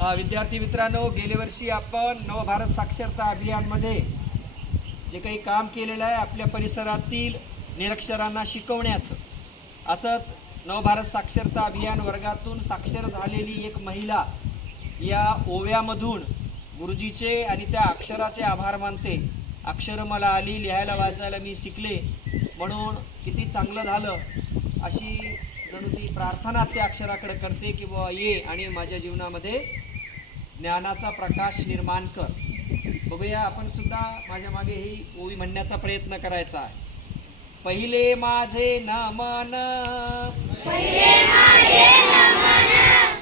विद्यार्थी मित्रांनो गेल्या वर्षी आपण नवभारत साक्षरता अभियानमध्ये जे काही काम केलेलं आहे आपल्या परिसरातील निरक्षरांना शिकवण्याचं असंच नवभारत साक्षरता अभियान वर्गातून साक्षर झालेली एक महिला या ओव्यामधून गुरुजीचे आणि त्या अक्षराचे आभार मानते. अक्षरं मला आली लिहायला वाचायला मी शिकले. म्हणून किती चांगलं झालं अशी जणू ती प्रार्थना त्या अक्षराकडे करते की बुवा ये आणि माझ्या जीवनामध्ये ज्ञानाचा प्रकाश निर्माण कर. बघूया आपण सुद्धा माझ्या मागे ही ओवी म्हणण्याचा प्रयत्न करायचा आहे. पहिले माझे नमन.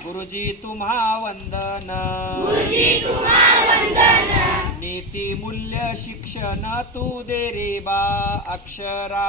गुरुजी तुम्हा वंदन. नीती मूल्य शिक्षण तू दे रे बा अक्षरा.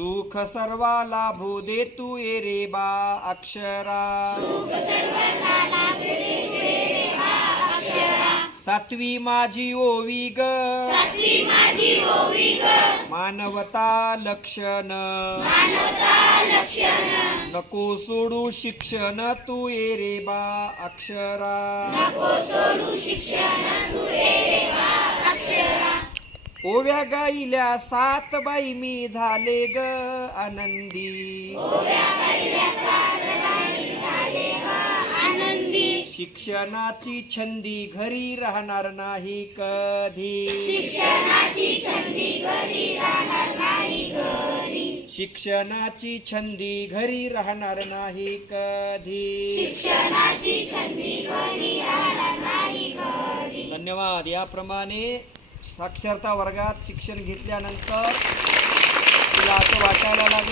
सुख सर्वा लाभू दे तू ये रे बा अक्षरा. सातवी माझी ओवी ग. मानवता लक्षण. नको सोडू शिक्षण तू ये रे बा अक्षरा. ओव्या गाईल्या सात बाई मी झाले ग आनंदी. शिक्षणाची छंदी घरी राहणार नाही कधी. शिक्षणाची छंदी घरी राहणार नाही कधी. धन्यवाद. याप्रमाणे साक्षरता वर्गात शिक्षण घेतल्यानंतर तुला असं वाटायला लागलं